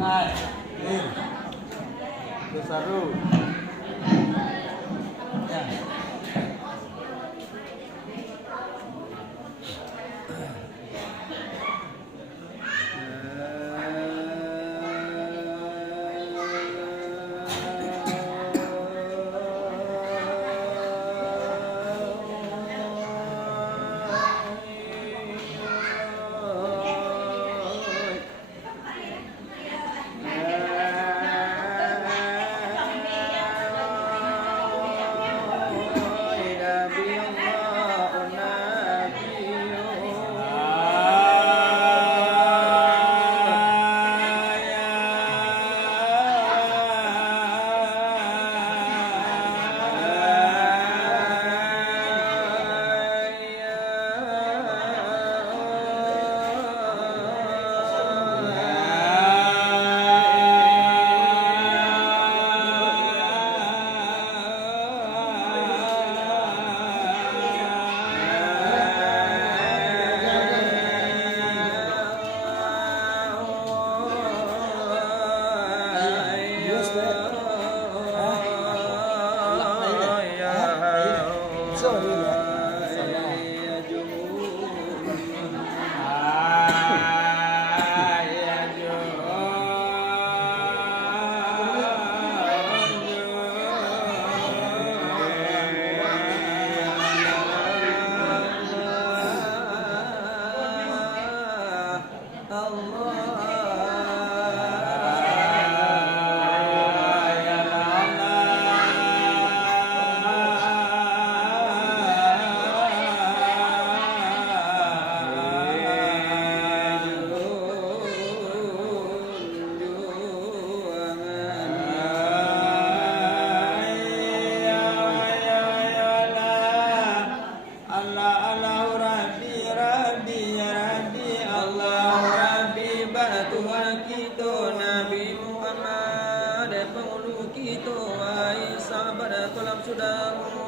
Hai. Besaru. Ya.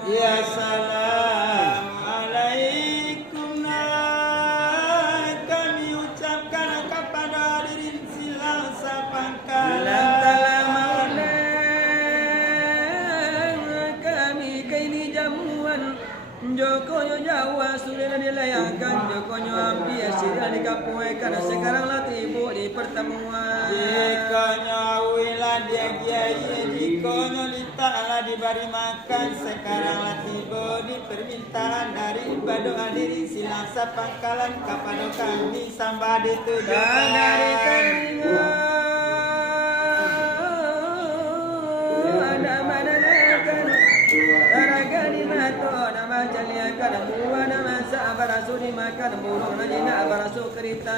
Ya salam alaikum kami ucapkan kepada hadirin silang sapangkalan kami kaini jamuan Jokonyo Jawa sudah dilayangkan Jokonyo hampir sudah dikapuaikan sekarang lah tiba di pertemuan Jikonyo wilah dia kiai Jikonyo dita'ala diberi makan sekarang lah tiba di permintaan dari bado hadirin silang sapangkalan kepada kami sambah ditujukan dari telinga ada madanakan Taragani mato nama jaliakan buah nama sabarasu dimakan burung najina abarasu kerita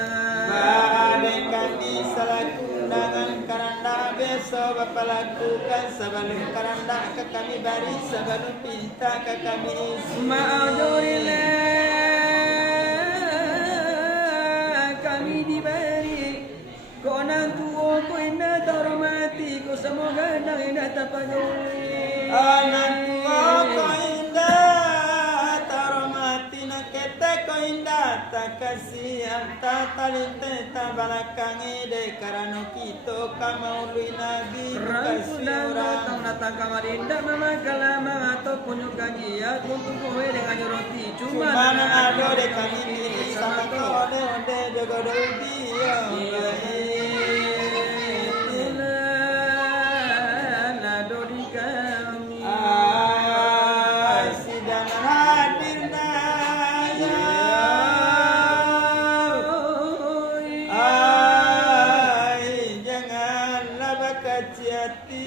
Badekan di selaku undangan karanda besok Bapak lakukan sebelum karanda ke kami bari sebelum pinta ke kami Ma'adurillah kami diberi konang tuo ko indah terhormati ko semoga nang indah tapaduli anak tua ko indah taromati nak kete ko indah tak kasih anta talinte tabalakang ide karena kita kamaului nabi kasih Rangkudang orang datang datang kamar indah mama kalamang atau punyuk kajiat untuk kowe dengan roti cuma Mana ada de kami ini sama kau ode jogo dia nado di kami sidang hadir naya janganlah bakaci hati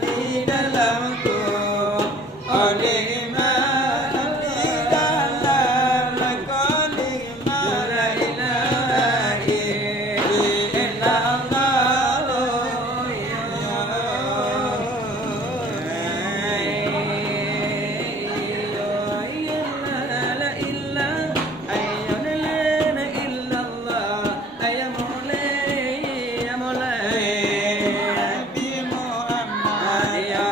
di dalamku, oh nikmat di dalamku, nikmat la ilaha illallah, ya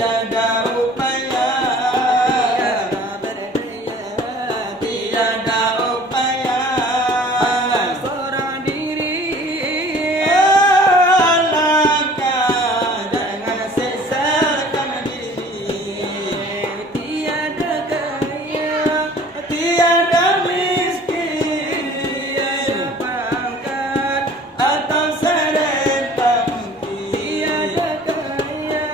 tiada upaya, tiada upaya, seorang diri. Alangkah jangan sesalkan diri, Tiada kaya, tiada miskin, tiada pangkat, atau serenta mungkin, tiada kaya,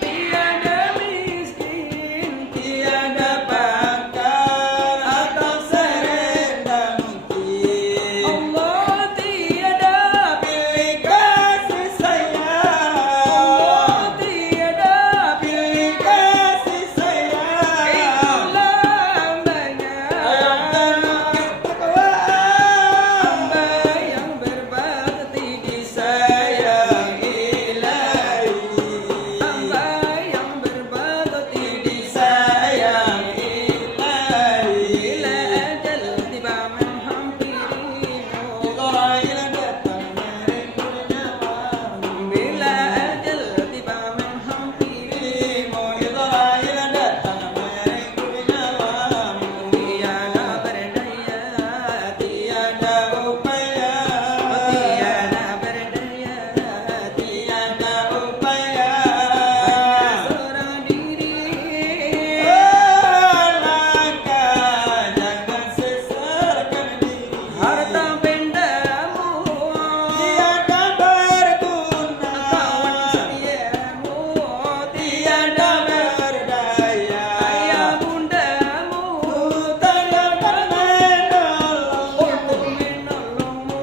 tiada miskin, tiada pangkat atau serenta mungkin. Allah tiada, Pilih kasih sayang, Allah tiada, pilih kasih sayang, itulah hambanya, hamba yang berbakti disayang ilahi, hamba yang berbakti disayang ilahi. Bila ajal tiba menghampirimu, bila ajal tiba menghampirimu, tiada berdaya, tiada upaya, tiada berdaya, tiada upaya, seorang diri. alangkah jangan sesalkan diri, Harta bendamu, tiada berguna, kawan setiamu, tiada berdaya, ayah bundamu, tanyakan menolong untuk menolongmu.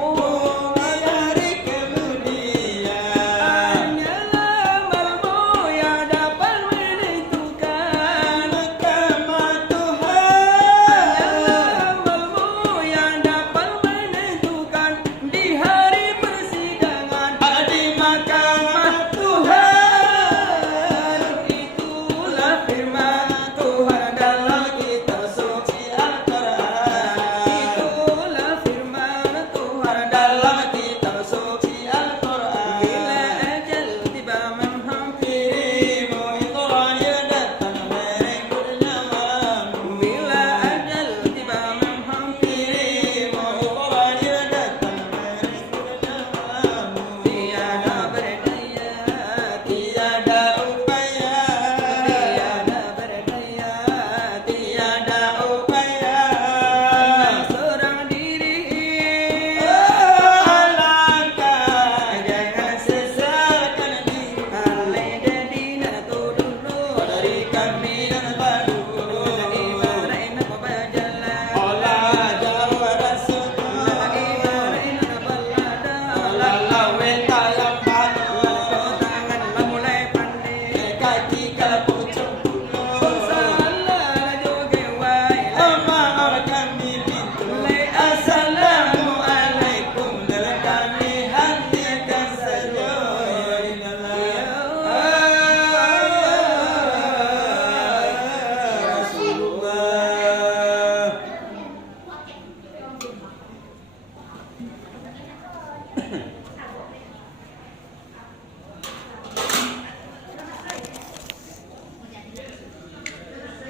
di hari kemudian. Hanyalah amalmu yang dapat menentukan, Mahkamah Tuhan, hanyalah amalmu yang dapat menentukan di hari persidangan. di mahkamah Tuhan, Itulah firman Tuhan dalam kitab suci Al-Quran. Itulah firman Tuhan dalam kitab suci Al-Quran. Bila ajal tiba menghampiri, dirimu itu lahir datang merenggut nyawamu. bila ajal tiba menghampiri, Dirimu itu lahir datang merenggut nyawamu. tiada berdaya, Tiada upaya, tiada berdaya, tiada upaya, seorang diri. alangkah jangan sesalkan diri. Alai jadi nak dulu dari kami dan baru, ibarat nak berjalan. olah Jawa Rasulullah, Ibarat nak berlada. lalau weta yang baru, Tangan lah mulai pandai. kaki kepucuk pulau, Salah juga wai. maaf kami pintu. Assalamualaikum dan kami hentikan saja. Rasulullah.